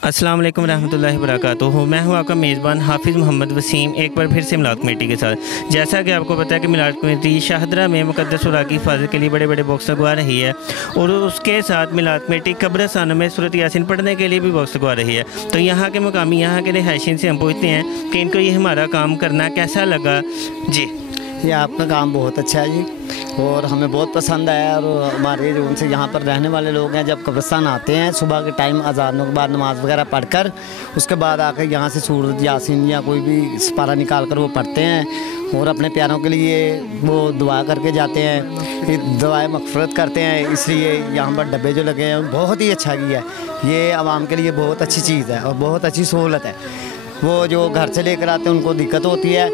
अस्सलाम वालेकुम रहमतुल्लाहि व बरकातुहू। मैं हूं आपका मेज़बान हाफिज़ मोहम्मद वसीम, एक बार फिर से मिलाद कमेटी के साथ। जैसा कि आपको पता है कि मिलाद कमेटी शाहदरा में मुक़द्दस सूरा की हिफाज़त के लिए बड़े बड़े बॉक्स लगवा रही है और उसके साथ मिलाद कमेटी कब्रिस्तानों में सूरत यासीन पढ़ने के लिए भी बॉक्स लगवा रही है। तो यहाँ के मुकामी, यहाँ के रिहायशीन से हम पूछते हैं कि इनको ये हमारा काम करना कैसा लगा। जी, ये आपका काम बहुत अच्छा है जी, और हमें बहुत पसंद आया। और हमारे जो उनसे यहाँ पर रहने वाले लोग हैं, जब कब्रिस्तान आते हैं सुबह के टाइम अज़ानों के बाद नमाज़ वगैरह पढ़कर उसके बाद आकर यहाँ से सूरत यासीन या कोई भी सिपारा निकाल कर वो पढ़ते हैं और अपने प्यारों के लिए वो दुआ करके जाते हैं, फिर दुआएं मग़फ़िरत करते हैं। इसलिए यहाँ पर डब्बे जो लगे हैं बहुत ही अच्छा किया है। ये आवाम के लिए बहुत अच्छी चीज़ है और बहुत अच्छी सहूलत है। वो जो घर से लेकर आते हैं उनको दिक्कत होती है,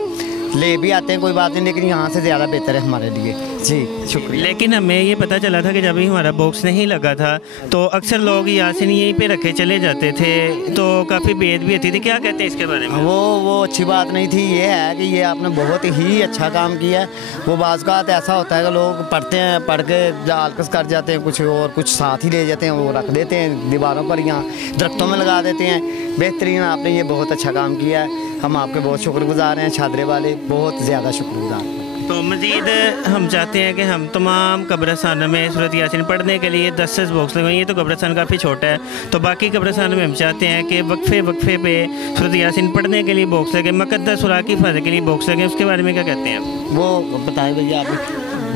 ले भी आते हैं कोई बात नहीं, लेकिन यहाँ से ज़्यादा बेहतर है हमारे लिए। जी शुक्रिया। लेकिन हमें ये पता चला था कि जब भी हमारा बॉक्स नहीं लगा था तो अक्सर लोग यासीन यहीं पे रखे चले जाते थे, तो काफ़ी बेद भी होती थी। क्या कहते हैं इसके बारे में? वो अच्छी बात नहीं थी। ये है कि ये आपने बहुत ही अच्छा काम किया है। वो बाज़ ऐसा होता है कि लोग पढ़ते हैं, पढ़ के आलकस कर जाते हैं कुछ और कुछ साथ ही ले जाते हैं, वो रख देते हैं दीवारों पर, यहाँ दरख्तों में लगा देते हैं। बेहतरीन, आपने ये बहुत अच्छा काम किया है। हम आपके बहुत शुक्रगुज़ार हैं, छादरे वाले बहुत ज़्यादा शुक्रगुज़ार। तो मज़ीद हम चाहते हैं कि हम तमाम कब्रिस्तानों में सूरत यासीन पढ़ने के लिए 10 बॉक्स लगवाएं। ये तो कब्रिस्तान काफ़ी छोटा है, तो बाकी कब्रिस्तानों में हम चाहते हैं कि वक्फे पे सूरत यासीन पढ़ने के लिए बॉक्स लगे, मुक़द्दस सूरा की हिफाज़त के लिए बॉक्स लगे। उसके बारे में क्या कहते हैं आप? वो बताएं भैया आप।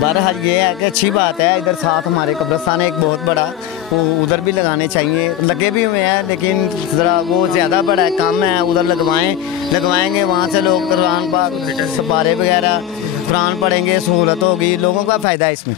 बहरहाल ये है कि अच्छी बात है, इधर साथ हमारे कब्रिस्तान है एक बहुत बड़ा, वो उधर भी लगाने चाहिए। लगे भी हुए हैं लेकिन ज़रा वो ज़्यादा बड़ा है, कम है। उधर लगवाएंगे, वहाँ से लोग कुरान पाक सपारे वगैरह कुरान पढ़ेंगे, सहूलत होगी, लोगों का फ़ायदा है इसमें।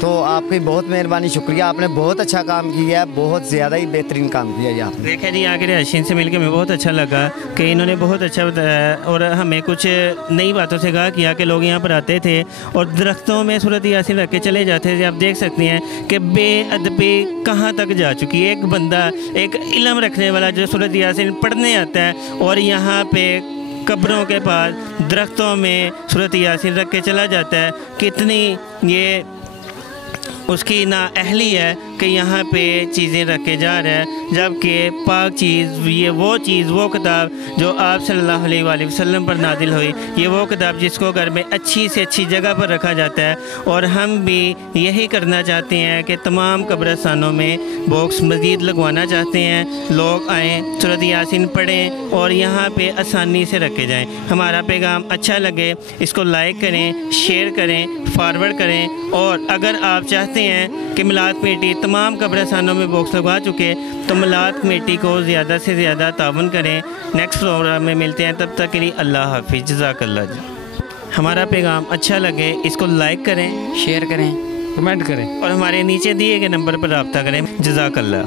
तो आपकी बहुत मेहरबानी, शुक्रिया। आपने बहुत अच्छा काम किया है, बहुत ज़्यादा ही बेहतरीन काम किया है। आपने देखा जी, आगे रिहायशीन से मिलकर हमें बहुत अच्छा लगा कि इन्होंने बहुत अच्छा बताया और हमें कुछ नई बातों से कहा किया कि लोग यहाँ पर आते थे और दरख्तों में सूरत यासीन रख के चले जाते थे। आप देख सकते हैं कि बेअदबी कहाँ तक जा चुकी है। एक बंदा, एक इल्म रखने वाला जो सूरत यासीन पढ़ने आता है और यहाँ पे कब्रों के पास दरख्तों में सूरत यासीन रख के चला जाता है। कितनी ये उसकी नाअहली है कि यहाँ पे चीज़ें रख के जा रहा है, जबकि पाक चीज़, ये वो चीज़, वो किताब जो आप सल्लल्लाहु अलैहि वसल्लम पर नादिल हुई, ये वो किताब जिसको घर में अच्छी से अच्छी जगह पर रखा जाता है। और हम भी यही करना चाहते हैं कि तमाम कब्रिस्तानों में बॉक्स मज़ीद लगवाना चाहते हैं। लोग आएँ, सूरत यासीन पढ़ें और यहाँ पे आसानी से रखे जाएँ। हमारा पैगाम अच्छा लगे इसको लाइक करें, शेयर करें, फॉरवर्ड करें। और अगर आप चाहते हैं कि मिलाद कमेटी तमाम कब्रिस्तानों में बॉक्स लगवा चुके, तो मिलाद कमेटी को ज़्यादा से ज़्यादा ताउन करें। नेक्स्ट प्रोग्राम में मिलते हैं, तब तक के लिए अल्लाह हाफिज़, जज़ाकल्लाह जी। हमारा पैगाम अच्छा लगे इसको लाइक करें, शेयर करें, कमेंट करें और हमारे नीचे दिए गए नंबर पर रब्ता करें। जज़ाकल्लाह।